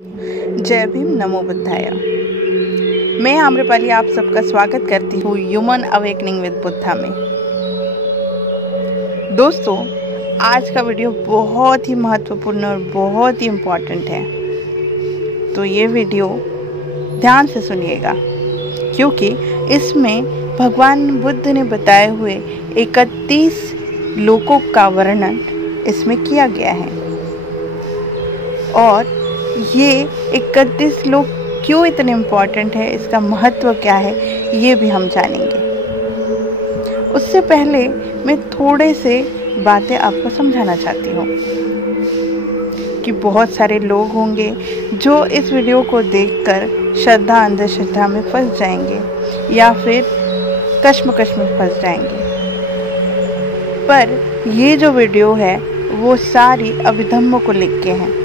जय भीम, नमो बुद्धाय। मैं आम्रपाली आप सबका स्वागत करती हूँ ह्यूमन अवेकनिंग विद बुद्धा में। दोस्तों, आज का वीडियो बहुत ही महत्वपूर्ण और बहुत ही इम्पोर्टेंट है, तो ये वीडियो ध्यान से सुनिएगा, क्योंकि इसमें भगवान बुद्ध ने बताए हुए 31 लोकों का वर्णन इसमें किया गया है। और ये 31 लोक क्यों इतने इम्पोर्टेंट है, इसका महत्व क्या है, ये भी हम जानेंगे। उससे पहले मैं थोड़े से बातें आपको समझाना चाहती हूँ कि बहुत सारे लोग होंगे जो इस वीडियो को देखकर श्रद्धा अंधश्रद्धा में फंस जाएंगे या फिर कश्मकश में फंस जाएंगे। पर ये जो वीडियो है वो सारी अभिधम्म को लिख के हैं।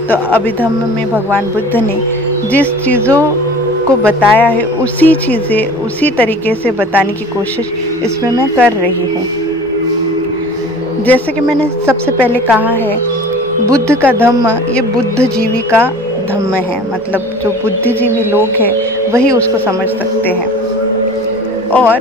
तो अभिधम्म में भगवान बुद्ध ने जिस चीज़ों को बताया है उसी चीज़ें उसी तरीके से बताने की कोशिश इसमें मैं कर रही हूँ। जैसे कि मैंने सबसे पहले कहा है, बुद्ध का धम्म ये बुद्धिजीवी का धम्म है, मतलब जो बुद्धिजीवी लोग हैं वही उसको समझ सकते हैं। और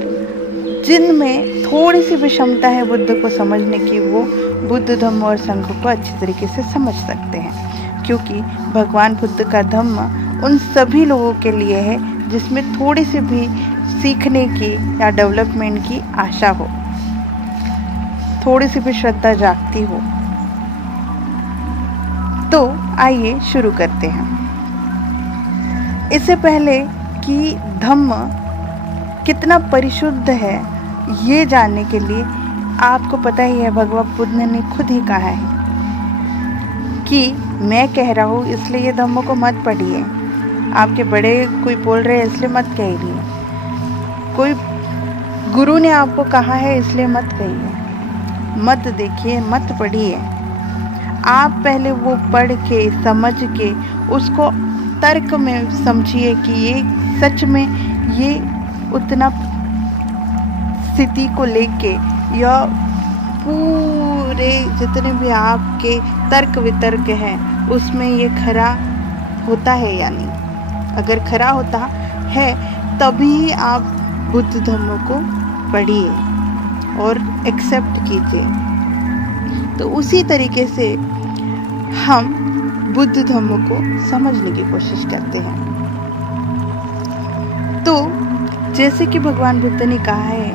जिनमें थोड़ी सी भी क्षमता है बुद्ध को समझने की, वो बुद्ध धम्म और संघ को अच्छी तरीके से समझ सकते हैं, क्योंकि भगवान बुद्ध का धम्म उन सभी लोगों के लिए है जिसमें थोड़ी सी भी सीखने की या डेवलपमेंट की आशा हो, थोड़ी सी भी श्रद्धा जागती हो। तो आइए शुरू करते हैं। इससे पहले कि धम्म कितना परिशुद्ध है ये जानने के लिए आपको पता ही है, भगवान बुद्ध ने खुद ही कहा है कि मैं कह रहा हूँ इसलिए ये धम्म को मत पढ़िए, आपके बड़े कोई बोल रहे हैं इसलिए मत कहिए, कोई गुरु ने आपको कहा है इसलिए मत कहिए, मत देखिए, मत पढ़िए। आप पहले वो पढ़ के समझ के उसको तर्क में समझिए कि ये सच में ये उतना स्थिति को लेके या पूरे जितने भी आपके तर्क वितर्क हैं उसमें ये खरा होता है या नहीं। अगर खरा होता है तभी आप बुद्ध धम्म को पढ़िए और एक्सेप्ट कीजिए। तो उसी तरीके से हम बुद्ध धम्म को समझने की कोशिश करते हैं। तो जैसे कि भगवान बुद्ध ने कहा है,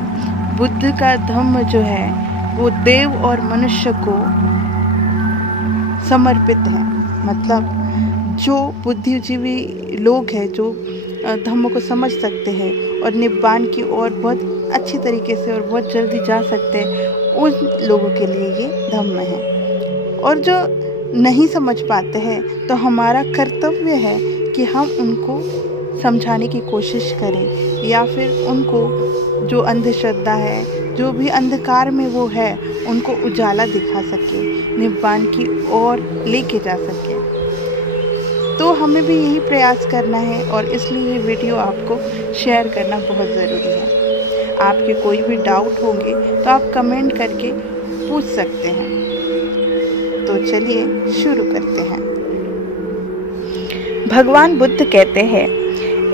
बुद्ध का धम्म जो है वो देव और मनुष्य को समर्पित है। मतलब जो बुद्धिजीवी लोग हैं, जो धम्म को समझ सकते हैं और निब्बान की ओर बहुत अच्छी तरीके से और बहुत जल्दी जा सकते हैं, उन लोगों के लिए ये धम्म है। और जो नहीं समझ पाते हैं तो हमारा कर्तव्य है कि हम उनको समझाने की कोशिश करें, या फिर उनको जो अंधश्रद्धा है, जो भी अंधकार में वो है, उनको उजाला दिखा सके, निब्बान की ओर लेके जा सके। तो हमें भी यही प्रयास करना है और इसलिए ये वीडियो आपको शेयर करना बहुत ज़रूरी है। आपके कोई भी डाउट होंगे तो आप कमेंट करके पूछ सकते हैं। तो चलिए शुरू करते हैं। भगवान बुद्ध कहते हैं,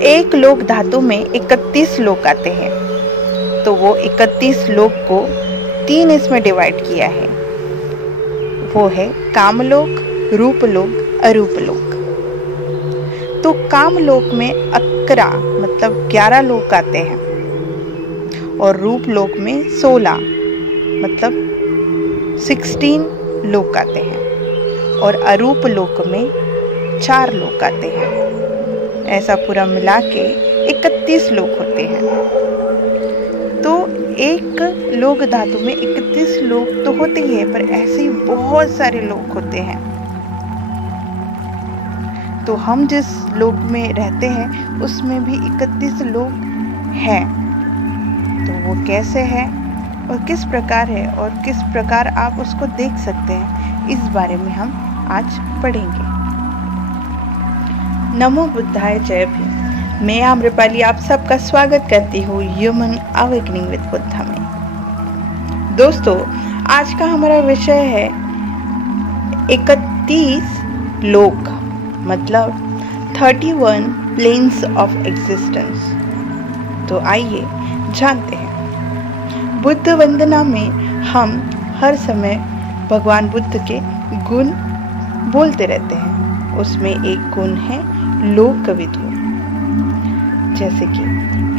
एक लोक धातु में 31 लोक आते हैं। तो वो 31 लोक को 3 इसमें डिवाइड किया है। वो है कामलोक, रूपलोक, अरूपलोक। तो कामलोक में 11 मतलब 11 लोक आते हैं, और रूपलोक में 16 मतलब 16 लोक आते हैं, और अरूपलोक में 4 लोक आते हैं। ऐसा पूरा मिला के 31 लोक होते हैं। तो एक लोक धातु में 31 लोक तो होते ही है, पर ऐसे ही बहुत सारे लोक होते हैं। तो हम जिस लोक में रहते हैं उसमें भी 31 लोक हैं। तो वो कैसे है और किस प्रकार है और किस प्रकार आप उसको देख सकते हैं, इस बारे में हम आज पढ़ेंगे। नमो बुद्धाय, जय भीम। मैं आम्रपाली आप सबका स्वागत करती हूँ ह्यूमन अवेकनिंग विद बुद्धा में। दोस्तों, आज का हमारा विषय है 31 लोक। मतलब 31 प्लेन्स ऑफ एग्जिस्टेंस। तो आइए जानते हैं। बुद्ध वंदना में हम हर समय भगवान बुद्ध के गुण बोलते रहते हैं। उसमें एक गुण है लोकविदु, जैसे कि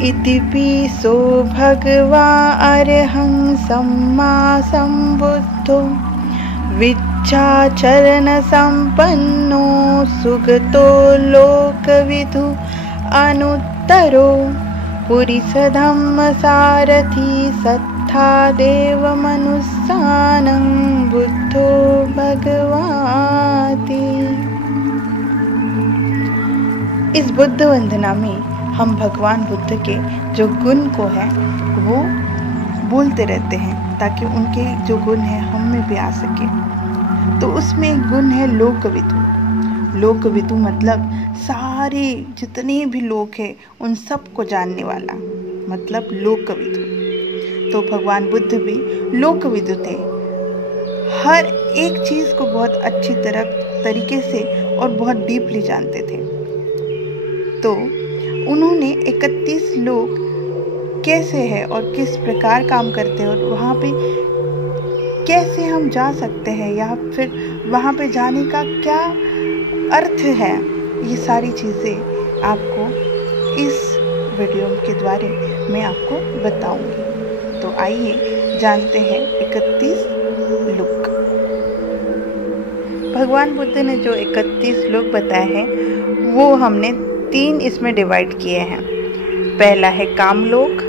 इतिपिसो भगवा अरहं सम्मा संबुद्धो विद्याचरण संपन्नो सुगतो लोकविदु अनुत्तरो पुरिस धम्म सारथी सत्था देव मनुस्सानं बुद्धो भगवाति। इस बुद्ध वंदना में हम भगवान बुद्ध के जो गुण को है वो बोलते रहते हैं ताकि उनके जो गुण है हम में भी आ सके। तो उसमें एक गुण है लोकविदु। लोकविदु मतलब सारे जितने भी लोग हैं उन सबको जानने वाला, मतलब लोकविदु। तो भगवान बुद्ध भी लोकविदु थे, हर एक चीज़ को बहुत अच्छी तरीके से और बहुत डीपली जानते थे। तो उन्होंने 31 लोग कैसे है और किस प्रकार काम करते हैं और वहाँ पे कैसे हम जा सकते हैं या फिर वहाँ पे जाने का क्या अर्थ है, ये सारी चीज़ें आपको इस वीडियो के द्वारा मैं आपको बताऊंगी। तो आइए जानते हैं 31 लोग। भगवान बुद्ध ने जो 31 लोग बताए हैं वो हमने 3 इसमें डिवाइड किए हैं। पहला है काम लोक,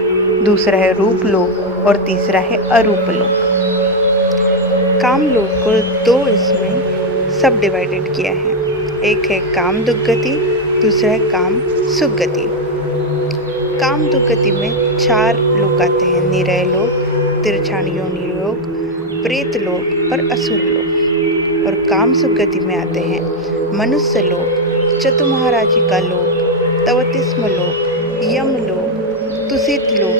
दूसरा है रूप लोक और तीसरा है अरूप लोक। काम लोक को 2 इसमें सब डिवाइडेड किया है। एक है काम दुर्गति, दूसरा है काम सुगति। काम दुर्गति में 4 लोक आते हैं, निरय लोक, तिरछान योनि लोक, प्रेत लोक और असुर लोक। और काम सुगति में आते हैं मनुष्य लोक, चतुर्महाराजिका लोक, तवतिस्म लोक, यम लोक, तुसित लोक,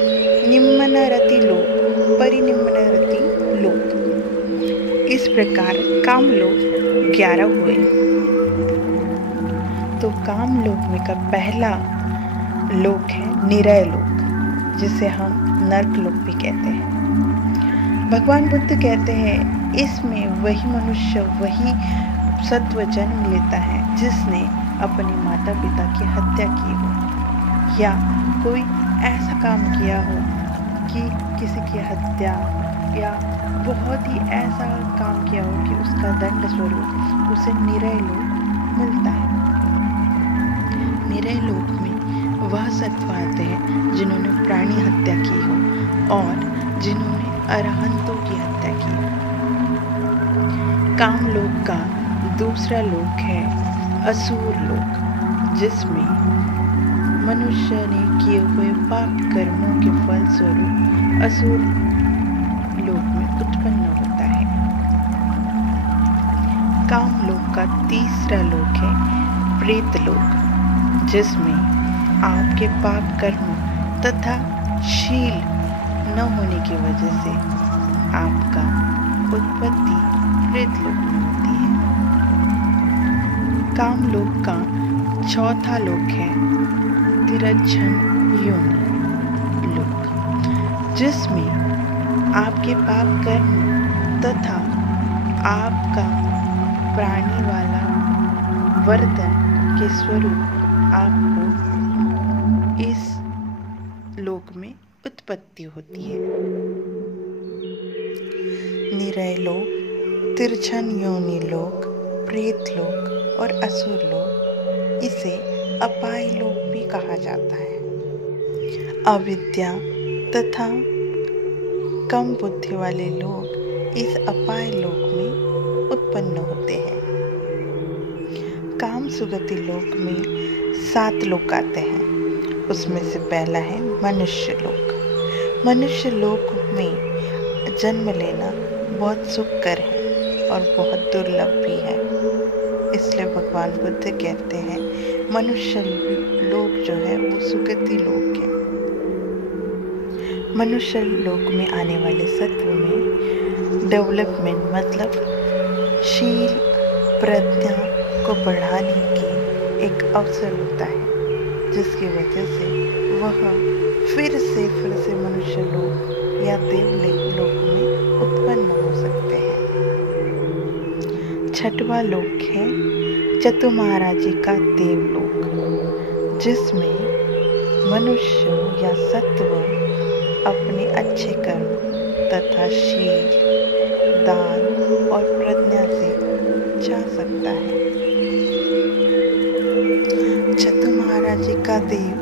निम्नरति लोक, परिनिम्नरति लोक। इस प्रकार काम लोक 11 हुए। तो काम लोक में का पहला लोक है निरय लोक, जिसे हम नर्क लोक भी कहते हैं। भगवान बुद्ध कहते हैं इसमें वही मनुष्य, वही सत्व जन्म लेता है जिसने अपने माता पिता की हत्या की हो या कोई ऐसा काम किया हो कि किसी की हत्या या बहुत ही ऐसा काम किया हो कि उसका दंड स्वरूप उसे निरय लोक मिलता है। निरय लोक में वह सत्व आते हैं जिन्होंने प्राणी हत्या की हो और जिन्होंने अरहंतों की हत्या की हो। काम लोक का दूसरा लोक है असुर लोक, जिसमें मनुष्य ने किए हुए पाप कर्मों के फल स्वरूप असुर लोक में उत्पन्न होता है। काम लोक का तीसरा लोक है प्रेत लोक, जिसमें आपके पाप कर्म तथा शील न होने की वजह से आपका उत्पत्ति प्रेत लोक में होती है। काम लोक का चौथा लोक है तिरछन योनि लोक, जिसमें आपके पाप कर्म तथा आपका प्राणी वाला वर्तन के स्वरूप आपको इस लोक में उत्पत्ति होती है। निरय लोक, तिरछन योनि लोक, प्रेत लोक और असुर लोक, इसे अपाय लोक भी कहा जाता है। अविद्या तथा कम बुद्धि वाले लोग इस अपाय लोक में उत्पन्न होते हैं। काम सुगति लोक में 7 लोक आते हैं। उसमें से पहला है मनुष्य लोक। मनुष्य लोक में जन्म लेना बहुत सुखकर है और बहुत दुर्लभ भी है। इसलिए भगवान बुद्ध कहते हैं मनुष्य लोक जो है वो सुगति लोक है। मनुष्य लोक में आने वाले सत्व में डेवलपमेंट मतलब शील, प्रज्ञा, को बढ़ाने की एक अवसर होता है, जिसकी वजह से वह फिर से मनुष्य लोक या देवलोक में उत्पन्न हो सकते हैं। छठवां लोक है चतुर्माराजी का देवलोक, जिसमें मनुष्य या सत्व अपने अच्छे कर्म तथा शील, दान और प्रज्ञा से जा सकता है। चतुर्माराजी का देव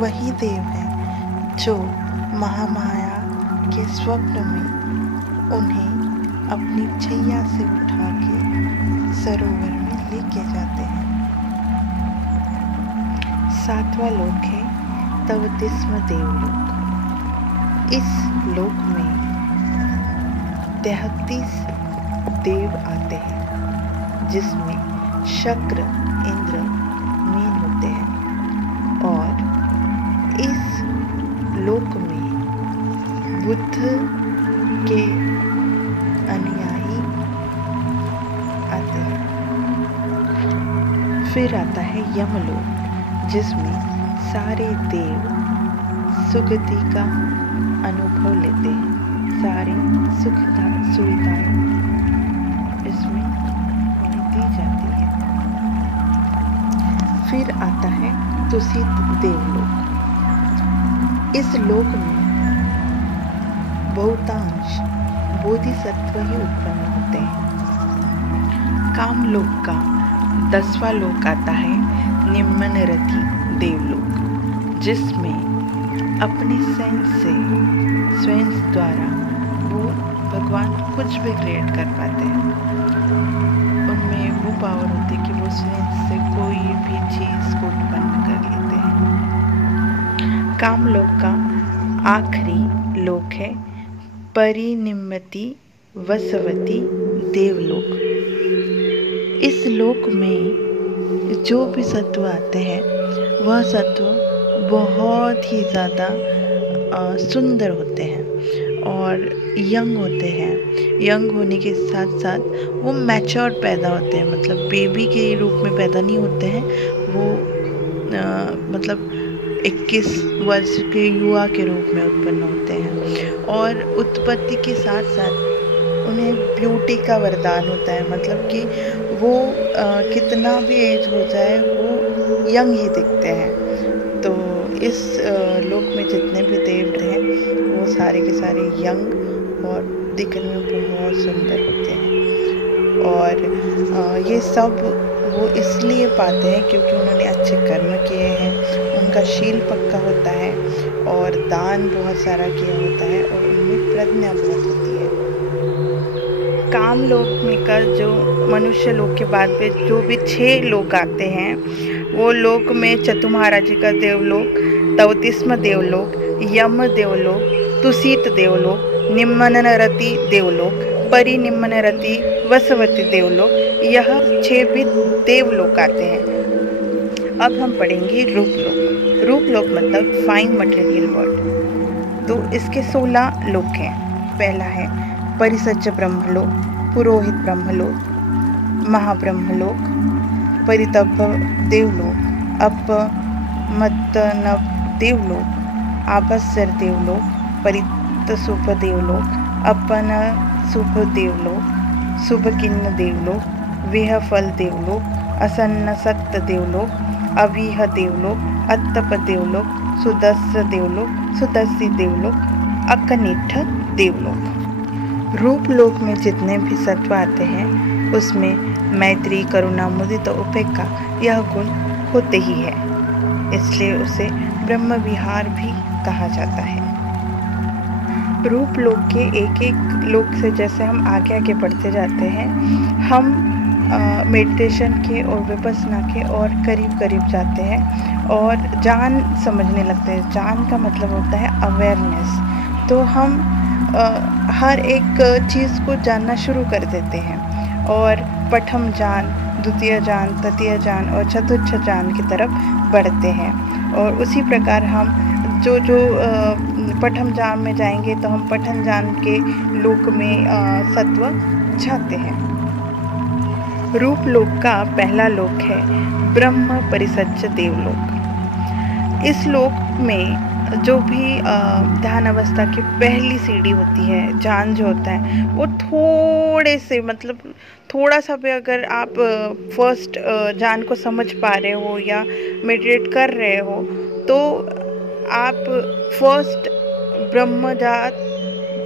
वही देव है जो महामाया के स्वप्न में उन्हें अपनी छैया से उठा के सरोवर में लेके जाते हैं। सातवां लोक है तवतिस्म देवलोक। इस लोक में 33 देव आते हैं, जिसमें शक्र, इंद्र मेन होते हैं, और इस लोक में बुद्ध के अनुयायी आते हैं। फिर आता है यमलोक, जिसमें सारे देव सुगति का अनुभव लेते हैं। सारी सुविधाएं इसमें उन्हें दी जाती है। फिर आता है तुसित देवलोक। इस लोक में बहुतांश बोधिसत्व ही उत्पन्न होते हैं। कामलोक का 10वां लोक आता है निम्नरति देवलोक, जिसमें अपने स्वयं द्वारा वो भगवान कुछ भी क्रिएट कर पाते हैं। उनमें वो पावर होती है कि वो स्वयं से कोई भी चीज को उत्पन्न कर लेते हैं। कामलोक का आखिरी लोक है परिनिम्मति वसवती देवलोक। इस लोक में जो भी सत्व आते हैं, वह सत्व बहुत ही ज़्यादा सुंदर होते हैं और यंग होते हैं। यंग होने के साथ साथ वो मैच्योर पैदा होते हैं, मतलब बेबी के रूप में पैदा नहीं होते हैं। वो मतलब 21 वर्ष के युवा के रूप में उत्पन्न होते हैं, और उत्पत्ति के साथ साथ उन्हें ब्यूटी का वरदान होता है, मतलब कि वो कितना भी एज हो जाए वो यंग ही दिखते हैं। तो इस लोक में जितने भी देव हैं वो सारे के सारे यंग और दिखने में बहुत सुंदर होते हैं, और ये सब वो इसलिए पाते हैं क्योंकि उन्होंने अच्छे कर्म किए हैं, उनका शील पक्का होता है और दान बहुत सारा किया होता है, और उनमें प्रज्ञा बहुत होती है। काम लोक में का जो मनुष्य लोक के बाद में जो भी 6 लोक आते हैं, वो लोक में चतुर्माराजी का देवलोक, तवतिस्म देवलोक, यम देवलोक, तुसित देवलोक, निम्नरति देवलोक, परिनिम्नरति वसवती देवलोक, यह 6 भी देवलोक आते हैं। अब हम पढ़ेंगे रूपलोक। रूपलोक मतलब फाइन मटेरियल वर्ल्ड। तो इसके 16 लोक हैं। पहला है परिसज्ज ब्रह्मलोक, पुरोहित ब्रह्मलोक, महाब्रह्मलोक, परितप देवलोक, अपमतनव देवलोक, आभस्सर देवलोक, परितसुप देवलोक, अपन सुभ देवलोक, शुभकिन्न देवलोक, विहफल देवलोक, असन्न सत्त देवलोक, अविह देवलोक, अत्तप देवलोक, सुदस्य देवलोक, सुदस्सी देवलोक, अकनिष्ठ देवलोक। रूपलोक में जितने भी सत्व आते हैं उसमें मैत्री, करुणा, मुदिता, उपेक्षा यह गुण होते ही है, इसलिए उसे ब्रह्म विहार भी कहा जाता है। रूपलोक के एक एक लोक से जैसे हम आगे आगे बढ़ते जाते हैं, हम मेडिटेशन के और विपස්සना के और करीब करीब जाते हैं और जान समझने लगते हैं। जान का मतलब होता है अवेयरनेस। तो हम हर एक चीज़ को जानना शुरू कर देते हैं और प्रथम ज्ञान, द्वितीय ज्ञान, तृतीय ज्ञान और चतुर्थ ज्ञान की तरफ बढ़ते हैं। और उसी प्रकार हम जो प्रथम ज्ञान में जाएंगे तो हम प्रथम ज्ञान के लोक में सत्व जाते हैं। रूप लोक का पहला लोक है ब्रह्म परिसज्ज देवलोक। इस लोक में जो भी ध्यान अवस्था की पहली सीढ़ी होती है, जान जो होता है, वो थोड़े से मतलब थोड़ा सा भी अगर आप फर्स्ट जान को समझ पा रहे हो या मेडिटेट कर रहे हो तो आप फर्स्ट ब्रह्मजात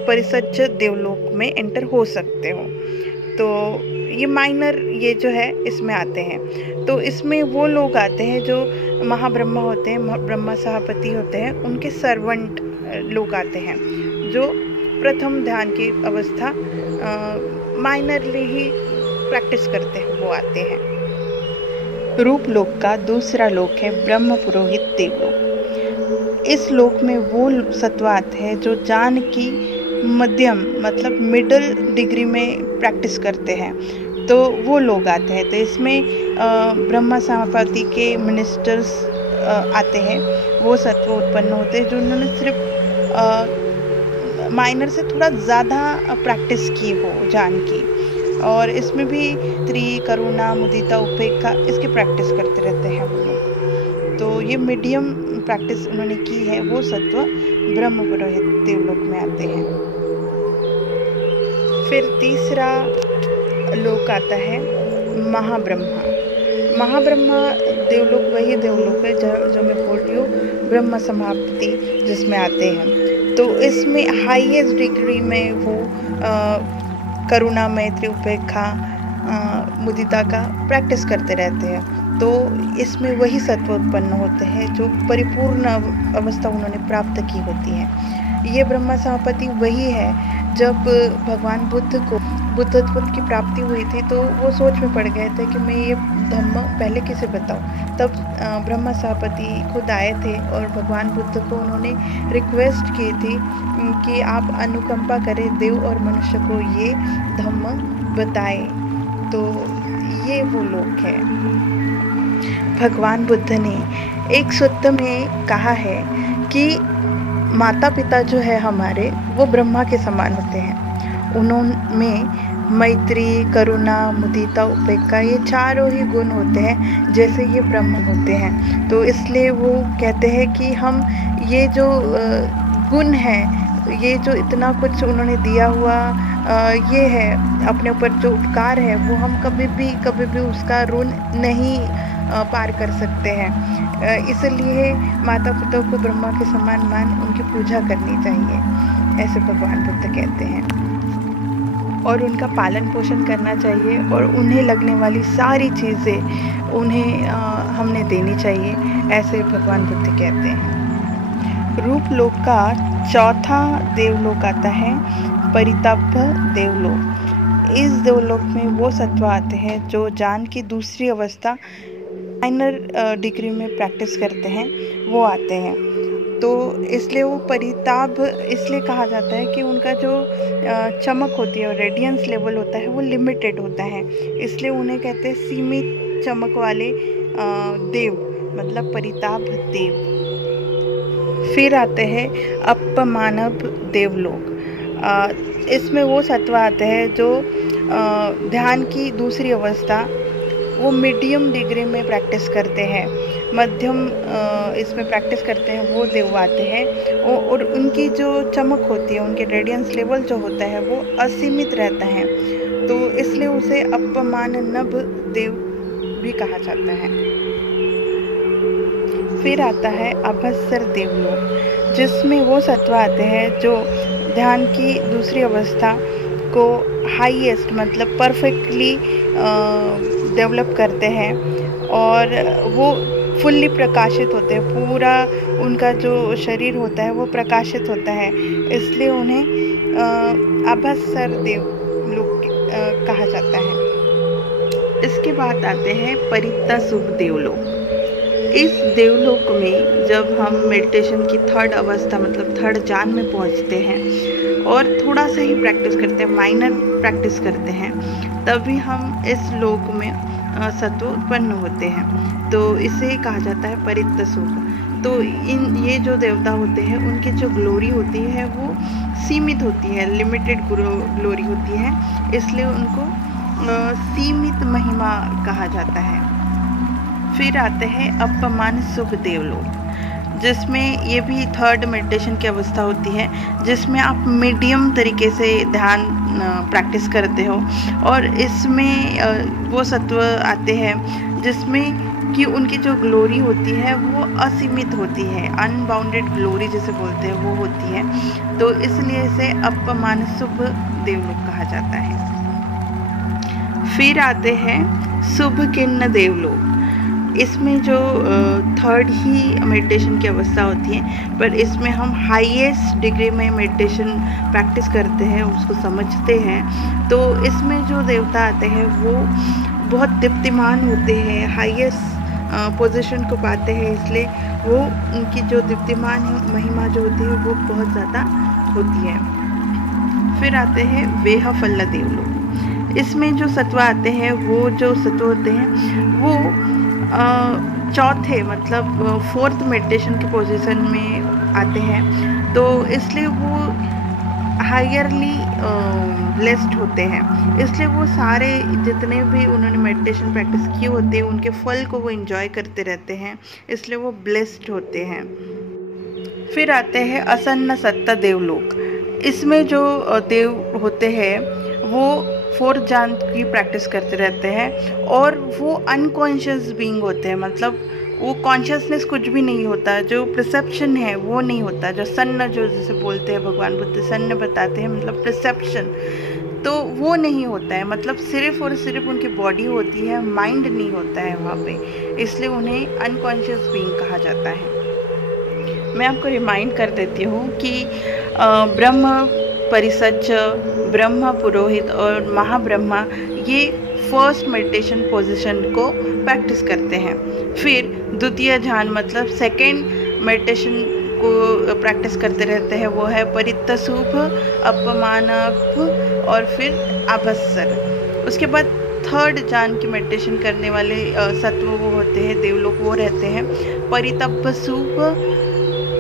परिसज्ज देवलोक में एंटर हो सकते हो। तो ये माइनर ये जो है इसमें आते हैं। तो इसमें वो लोग आते हैं जो महाब्रह्मा होते हैं, ब्रह्मा सभापति होते हैं, उनके सर्वेंट लोग आते हैं जो प्रथम ध्यान की अवस्था माइनरली ही प्रैक्टिस करते हैं, वो आते हैं। रूप लोक का दूसरा लोक है ब्रह्म पुरोहित देवलोक। इस लोक में वो सत्व आते हैं जो जान की मध्यम मतलब मिडिल डिग्री में प्रैक्टिस करते हैं, तो वो लोग आते हैं। तो इसमें ब्रह्मा सभापति के मिनिस्टर्स आते हैं, वो सत्व उत्पन्न होते हैं जो उन्होंने सिर्फ माइनर से थोड़ा ज़्यादा प्रैक्टिस की हो जान की, और इसमें भी त्रि करुणा मुदिता उपेक्षा इसकी प्रैक्टिस करते रहते हैं वो लोग। तो ये मीडियम प्रैक्टिस उन्होंने की है, वो सत्व ब्रह्म पुरोहित देवलोक में आते हैं। फिर तीसरा लोक आता है महाब्रह्मा। महाब्रह्मा देवलोक वही देवलोक है जो मैं बोल रही हूँ ब्रह्म समाप्ति जिसमें आते हैं। तो इसमें हाईएस्ट डिग्री में वो करुणा मैत्री उपेक्षा मुदिता का प्रैक्टिस करते रहते हैं। तो इसमें वही सत्व उत्पन्न होते हैं जो परिपूर्ण अवस्था उन्होंने प्राप्त की होती है। ये ब्रह्मा सभापति वही है जब भगवान बुद्ध को बुद्धत्व की प्राप्ति हुई थी तो वो सोच में पड़ गए थे कि मैं ये धम्म पहले किसे बताऊं। तब ब्रह्मा सभापति खुद आए थे और भगवान बुद्ध को उन्होंने रिक्वेस्ट की थी कि आप अनुकंपा करें, देव और मनुष्य को ये धम्म बताएं। तो ये वो लोग हैं। भगवान बुद्ध ने एक सूत्र में कहा है कि माता पिता जो है हमारे वो ब्रह्मा के समान होते हैं। उनमें मैत्री करुणा मुदिता उपेक्षा ये चारों ही गुण होते हैं जैसे ये ब्रह्म होते हैं। तो इसलिए वो कहते हैं कि हम ये जो गुण है, ये जो इतना कुछ उन्होंने दिया हुआ ये है, अपने ऊपर जो उपकार है वो हम कभी भी उसका ऋण नहीं पार कर सकते हैं। इसलिए माता पिता को ब्रह्मा के समान मान उनकी पूजा करनी चाहिए, ऐसे भगवान बुद्ध कहते हैं। और उनका पालन पोषण करना चाहिए और उन्हें लगने वाली सारी चीज़ें उन्हें हमने देनी चाहिए, ऐसे भगवान बुद्ध कहते हैं। रूप लोक का चौथा देवलोक आता है परिताप देवलोक। इस देवलोक में वो सत्व आते हैं जो जान की दूसरी अवस्था माइनर डिग्री में प्रैक्टिस करते हैं, वो आते हैं। तो इसलिए वो परिताप इसलिए कहा जाता है कि उनका जो चमक होती है और रेडियंस लेवल होता है वो लिमिटेड होता है, इसलिए उन्हें कहते हैं सीमित चमक वाले देव, मतलब परिताप देव। फिर आते हैं अपमानव देवलोक। इसमें वो सत्व आते हैं जो ध्यान की दूसरी अवस्था वो मीडियम डिग्री में प्रैक्टिस करते हैं, मध्यम इसमें प्रैक्टिस करते हैं, वो देव आते हैं। और उनकी जो चमक होती है, उनके रेडियंस लेवल जो होता है वो असीमित रहता है, तो इसलिए उसे अपमानव देव भी कहा जाता है। फिर आता है अभस्सर देवलोक, जिसमें वो सत्व आते हैं जो ध्यान की दूसरी अवस्था को हाईएस्ट मतलब परफेक्टली डेवलप करते हैं और वो फुल्ली प्रकाशित होते हैं, पूरा उनका जो शरीर होता है वो प्रकाशित होता है, इसलिए उन्हें अभस्सर देवलोक कहा जाता है। इसके बाद आते हैं परित्तसुख देवलोक। इस देवलोक में जब हम मेडिटेशन की थर्ड अवस्था मतलब थर्ड जान में पहुंचते हैं और थोड़ा सा ही प्रैक्टिस करते हैं, माइनर प्रैक्टिस करते हैं, तभी हम इस लोक में सत्व उत्पन्न होते हैं। तो इसे कहा जाता है परित्तसुख। तो ये जो देवता होते हैं उनकी जो ग्लोरी होती है वो सीमित होती है, लिमिटेड ग्लोरी होती है, इसलिए उनको सीमित महिमा कहा जाता है। फिर आते हैं अपमान शुभ देवलोक, जिसमें ये भी थर्ड मेडिटेशन की अवस्था होती है, जिसमें आप मीडियम तरीके से ध्यान प्रैक्टिस करते हो। और इसमें वो सत्व आते हैं जिसमें कि उनकी जो ग्लोरी होती है वो असीमित होती है, अनबाउंडेड ग्लोरी जिसे बोलते हैं वो होती है। तो इसलिए इसे अपमान शुभ देवलोक कहा जाता है। फिर आते हैं शुभ किन्न देवलोक। इसमें जो थर्ड ही मेडिटेशन की अवस्था होती है, पर इसमें हम हाईएस्ट डिग्री में मेडिटेशन प्रैक्टिस करते हैं, उसको समझते हैं। तो इसमें जो देवता आते हैं वो बहुत दीप्तिमान होते हैं, हाईएस्ट पोजीशन को पाते हैं, इसलिए वो उनकी जो दीप्तिमान महिमा जो होती है वो बहुत ज़्यादा होती है। फिर आते हैं वेह फल्ल देवलोक। इसमें जो सत्व आते हैं वो जो सत्व होते हैं वो चौथे मतलब फोर्थ मेडिटेशन की पोजीशन में आते हैं। तो इसलिए वो हायरली ब्लेस्ड होते हैं, इसलिए वो सारे जितने भी उन्होंने मेडिटेशन प्रैक्टिस किए होते हैं उनके फल को वो एंजॉय करते रहते हैं, इसलिए वो ब्लेस्ड होते हैं। फिर आते हैं असन्न सत्ता देवलोक। इसमें जो देव होते हैं वो फोर्थ ज्ञान की प्रैक्टिस करते रहते हैं और वो अनकॉन्शियस बीइंग होते हैं, मतलब वो कॉन्शियसनेस कुछ भी नहीं होता, जो परसेप्शन है वो नहीं होता, जो सन्न जो जैसे बोलते हैं भगवान बुद्ध सन्न बताते हैं मतलब परसेप्शन, तो वो नहीं होता है, मतलब सिर्फ और सिर्फ उनकी बॉडी होती है, माइंड नहीं होता है वहाँ पे, इसलिए उन्हें अनकॉन्शियस बीइंग कहा जाता है। मैं आपको रिमाइंड कर देती हूँ कि ब्रह्म परिसज्ज, ब्रह्म पुरोहित और महाब्रह्मा ये फर्स्ट मेडिटेशन पोजीशन को प्रैक्टिस करते हैं। फिर द्वितीय ध्यान मतलब सेकेंड मेडिटेशन को प्रैक्टिस करते रहते हैं, वो है परितसूप, अपमानप और फिर आभस्सर। उसके बाद थर्ड ज्ञान की मेडिटेशन करने वाले सत्व वो होते हैं देवलोक, वो रहते हैं परितपसूप,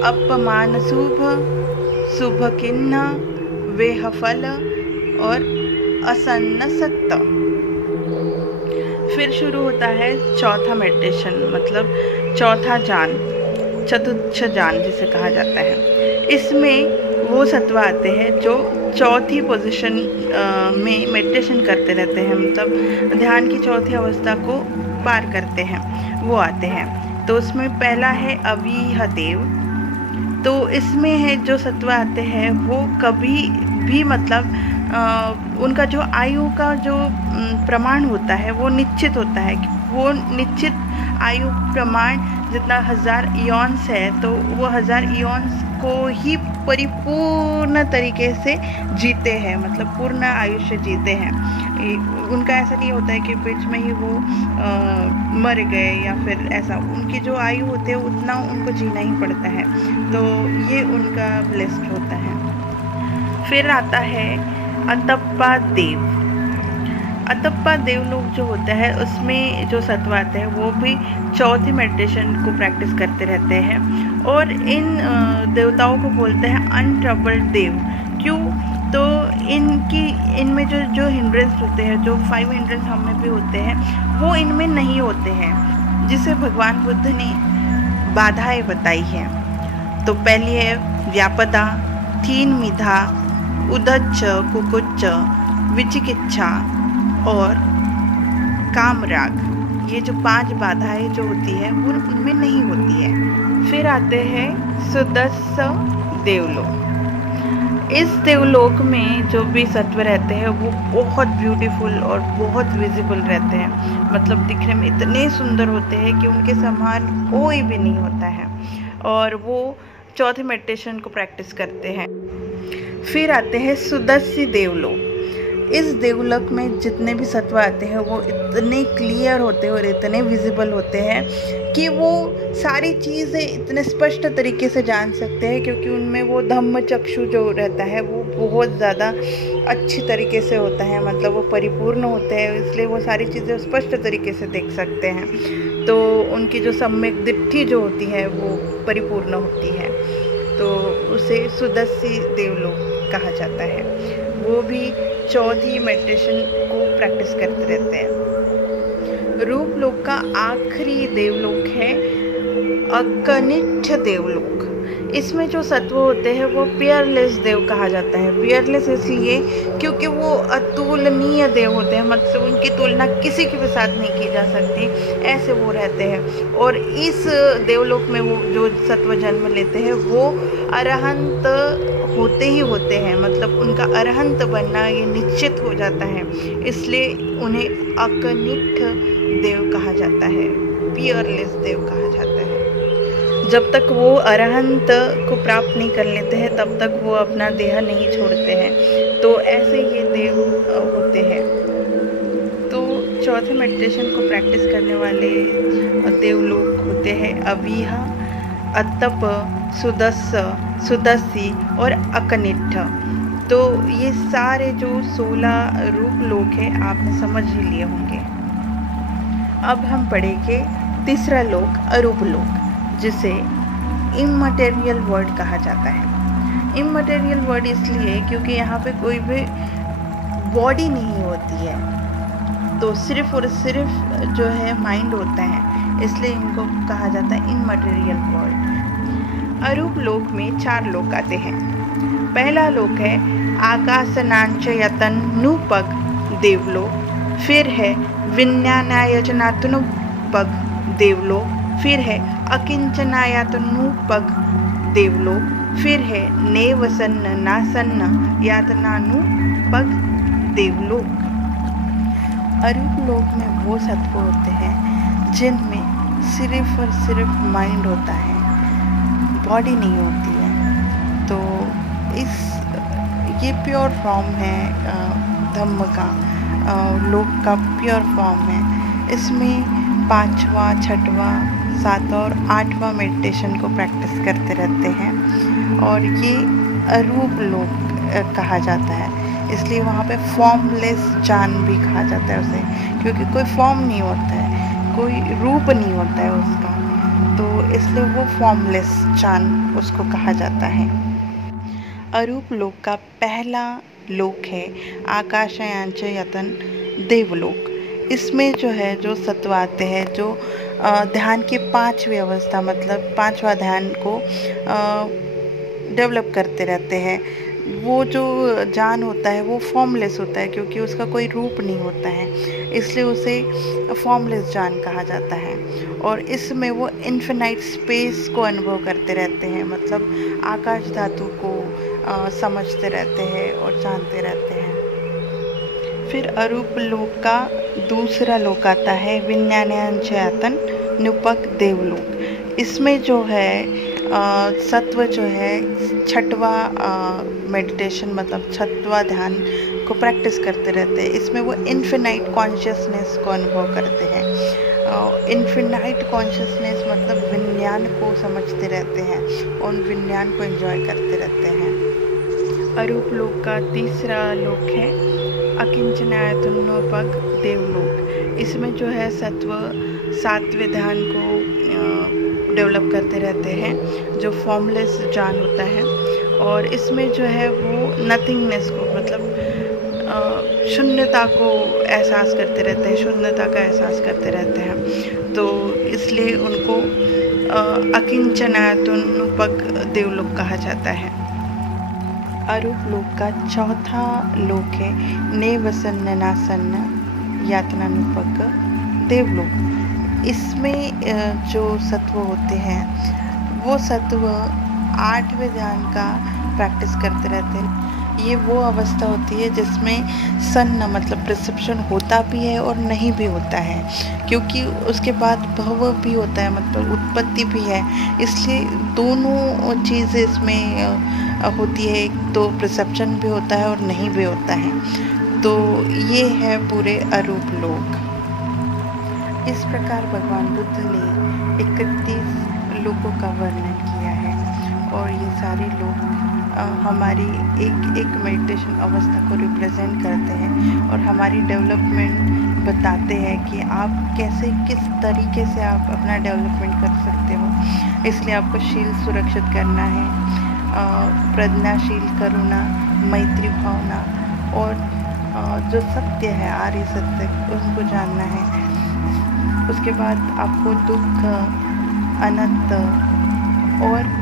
अपमानसूप, शुभकिन्न, वेहफल और असन्न सत्ता। फिर शुरू होता है चौथा मेडिटेशन मतलब चौथा ज्ञान, चतुर्थ ज्ञान जिसे कहा जाता है। इसमें वो सत्व आते हैं जो चौथी पोजीशन में मेडिटेशन करते रहते हैं, मतलब ध्यान की चौथी अवस्था को पार करते हैं, वो आते हैं। तो उसमें पहला है अवीह देव। तो इसमें है जो सत्व आते हैं वो कभी भी मतलब उनका जो आयु का जो प्रमाण होता है वो निश्चित होता है, वो निश्चित आयु प्रमाण जितना 1000 इयॉन्स है तो वो 1000 इयॉन्स को ही परिपूर्ण तरीके से जीते हैं, मतलब पूर्ण आयुष्य जीते हैं। उनका ऐसा नहीं होता है कि बीच में ही वो मर गए या फिर ऐसा, उनकी जो आयु होती है उतना उनको जीना ही पड़ता है, तो ये उनका ब्लेस्ड होता है। फिर आता है अतप्पा देव। अतप्पा देवलोक जो होता है उसमें जो सत्व आते हैं वो भी चौथी मेडिटेशन को प्रैक्टिस करते रहते हैं और इन देवताओं को बोलते हैं अनट्रबल्ड देव। क्यों? तो इनमें जो हिंड्रेंस होते हैं, जो 5 हिंड्रेंस हम में भी होते हैं, वो इनमें नहीं होते हैं, जिसे भगवान बुद्ध ने बाधाएं बताई हैं। तो पहली है व्यापदा, थीन मिधा, उदच्च, कुकुच्च, विचिकिच्छा और कामराग। ये जो 5 बाधाएं जो होती है वो उनमें नहीं होती है। फिर आते हैं सुदस्स देवलोक। इस देवलोक में जो भी सत्व रहते हैं वो बहुत ब्यूटीफुल और बहुत विजिबल रहते हैं, मतलब दिखने में इतने सुंदर होते हैं कि उनके समान कोई भी नहीं होता है, और वो चौथे मेडिटेशन को प्रैक्टिस करते हैं। फिर आते हैं सुदस्य देवलोक। इस देवलोक में जितने भी सत्व आते हैं वो इतने क्लियर होते हैं और इतने विजिबल होते हैं कि वो सारी चीज़ें इतने स्पष्ट तरीके से जान सकते हैं, क्योंकि उनमें वो धम्म चक्षु जो रहता है वो बहुत ज़्यादा अच्छी तरीके से होता है, मतलब वो परिपूर्ण होते हैं, इसलिए वो सारी चीज़ें स्पष्ट तरीके से देख सकते हैं। तो उनकी जो सम्यक दृष्टि जो होती है वो परिपूर्ण होती है, तो उसे सुदस्य देवलोक कहा जाता है। वो भी चौथी मेडिटेशन को प्रैक्टिस करते रहते हैं। रूप लोक का आखिरी देवलोक है अकनिष्ठ देवलोक। इसमें जो सत्व होते हैं वो पियरलेस देव कहा जाता है। पियरलेस इसलिए क्योंकि वो अतुलनीय देव होते हैं, मतलब उनकी तुलना किसी के भी साथ नहीं की जा सकती, ऐसे वो रहते हैं। और इस देवलोक में वो जो सत्व जन्म लेते हैं वो अरहंत होते ही होते हैं, मतलब उनका अरहंत बनना ये निश्चित हो जाता है, इसलिए उन्हें अकनिष्ठ देव कहा जाता है, पियरलेस देव कहा जाता है। जब तक वो अरहंत को प्राप्त नहीं कर लेते हैं तब तक वो अपना देह नहीं छोड़ते हैं, तो ऐसे ये देव होते हैं। तो चौथे मेडिटेशन को प्रैक्टिस करने वाले देवलोक होते हैं अवीहा, अतप, सुदस्य, सुदसी और अकनिष्ठ। तो ये सारे जो 16 रूप लोक हैं आपने समझ ही लिए होंगे। अब हम पढ़ेंगे तीसरा लोक अरूप लोक, जिसे इममटेरियल वर्ल्ड कहा जाता है। इममटेरियल वर्ल्ड इसलिए क्योंकि यहाँ पे कोई भी बॉडी नहीं होती है, तो सिर्फ और सिर्फ जो है माइंड होता है, इसलिए इनको कहा जाता है इममटेरियल वर्ल्ड। अरूप लोक में 4 लोक आते हैं। पहला लोक है आकाशनांचयतनुपग देवलोक, फिर है विज्ञानायजनातनुपग देवलोक, फिर है अकिंचनायातनुपग देवलोक, फिर है नेवसन्न नासन्न यातनानुपग देवलोक। अरूप लोक में वो सत्व होते हैं जिनमें सिर्फ और सिर्फ माइंड होता है, बॉडी नहीं होती है। तो ये प्योर फॉर्म है धम्म का, लोक का प्योर फॉर्म है। इसमें 5वां, 6वां, 7वां और 8वां मेडिटेशन को प्रैक्टिस करते रहते हैं, और ये अरूप लोक कहा जाता है। इसलिए वहाँ पे फॉर्मलेस जान भी कहा जाता है उसे, क्योंकि कोई फॉर्म नहीं होता है, कोई रूप नहीं होता है उसका, तो इसलिए वो फॉर्मलेस जान उसको कहा जाता है। अरूप लोक का पहला लोक है आकाशयानचयतन देवलोक। इसमें जो है जो सत्व आते हैं, जो ध्यान की 5वीं अवस्था, मतलब 5वां ध्यान को डेवलप करते रहते हैं। वो जो जान होता है वो फॉर्मलेस होता है, क्योंकि उसका कोई रूप नहीं होता है, इसलिए उसे फॉर्मलेस जान कहा जाता है। और इसमें वो इन्फिनाइट स्पेस को अनुभव करते रहते हैं, मतलब आकाश धातु को समझते रहते हैं और जानते रहते हैं। फिर अरूप लोक का दूसरा लोक आता है विज्ञानांचयतन नुपक देवलोक। इसमें जो है सत्व जो है 6वां मेडिटेशन, मतलब 6वां ध्यान को प्रैक्टिस करते रहते हैं। इसमें वो इन्फिनाइट कॉन्शियसनेस को अनुभव करते हैं। इन्फिनाइट कॉन्शियसनेस मतलब विज्ञान को समझते रहते हैं और विज्ञान को एंजॉय करते रहते हैं। अरूप लोक का तीसरा लोक है अकिंचनायतनुपग देवलोक। इसमें जो है सत्व 7वें ध्यान को डेवलप करते रहते हैं, जो फॉर्मलेस जान होता है, और इसमें जो है वो नथिंगनेस को, मतलब शून्यता को एहसास करते रहते हैं, शून्यता का एहसास करते रहते हैं, तो इसलिए उनको अकिंचनायतनुपग देवलोक कहा जाता है। अरूप लोक का चौथा लोक है नेवसन्न नासन्न यातनानुपग देवलोक। इसमें जो सत्व होते हैं वो सत्व 8वें ध्यान का प्रैक्टिस करते रहते हैं। ये वो अवस्था होती है जिसमें सन्न मतलब परसेप्शन होता भी है और नहीं भी होता है, क्योंकि उसके बाद भव भी होता है, मतलब उत्पत्ति भी है, इसलिए दोनों चीज़ें इसमें होती है। एक तो परसेप्शन भी होता है और नहीं भी होता है। तो ये है पूरे अरूप लोक। इस प्रकार भगवान बुद्ध ने 31 लोकों का वर्णन किया है, और ये सारे लोग हमारी एक मेडिटेशन अवस्था को रिप्रेजेंट करते हैं और हमारी डेवलपमेंट बताते हैं कि आप कैसे, किस तरीके से आप अपना डेवलपमेंट कर सकते हो। इसलिए आपको शील सुरक्षित करना है, प्रज्ञाशील, करुणा, मैत्री भावना और जो सत्य है, आर्य सत्य, उनको जानना है। उसके बाद आपको दुख, अनंत और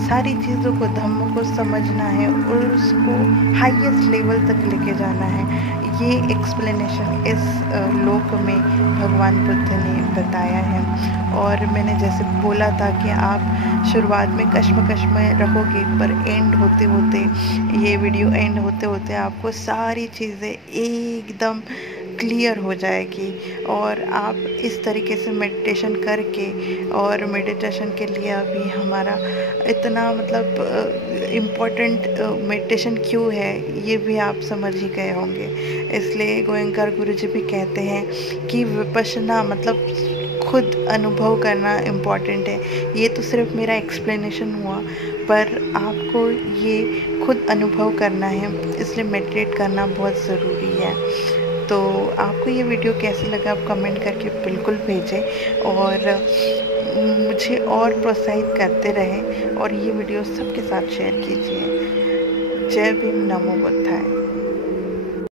सारी चीज़ों को, धम्म को समझना है और उसको हाईएस्ट लेवल तक लेके जाना है। ये एक्सप्लेनेशन इस लोक में भगवान बुद्ध ने बताया है। और मैंने जैसे बोला था कि आप शुरुआत में कश्मकश में रहोगे, पर एंड होते होते, ये वीडियो एंड होते होते आपको सारी चीज़ें एकदम क्लियर हो जाएगी। और आप इस तरीके से मेडिटेशन करके, और मेडिटेशन के लिए अभी हमारा इतना मतलब इम्पोर्टेंट मेडिटेशन क्यों है, ये भी आप समझ ही गए होंगे। इसलिए गोयंका गुरु जी भी कहते हैं कि विपश्यना मतलब खुद अनुभव करना इम्पॉर्टेंट है। ये तो सिर्फ मेरा एक्सप्लेनेशन हुआ, पर आपको ये खुद अनुभव करना है, इसलिए मेडिटेट करना बहुत ज़रूरी है। तो आपको ये वीडियो कैसे लगा, आप कमेंट करके बिल्कुल भेजें और मुझे और प्रोत्साहित करते रहें, और ये वीडियो सबके साथ शेयर कीजिए। जय भीम, नमो बुद्धाय।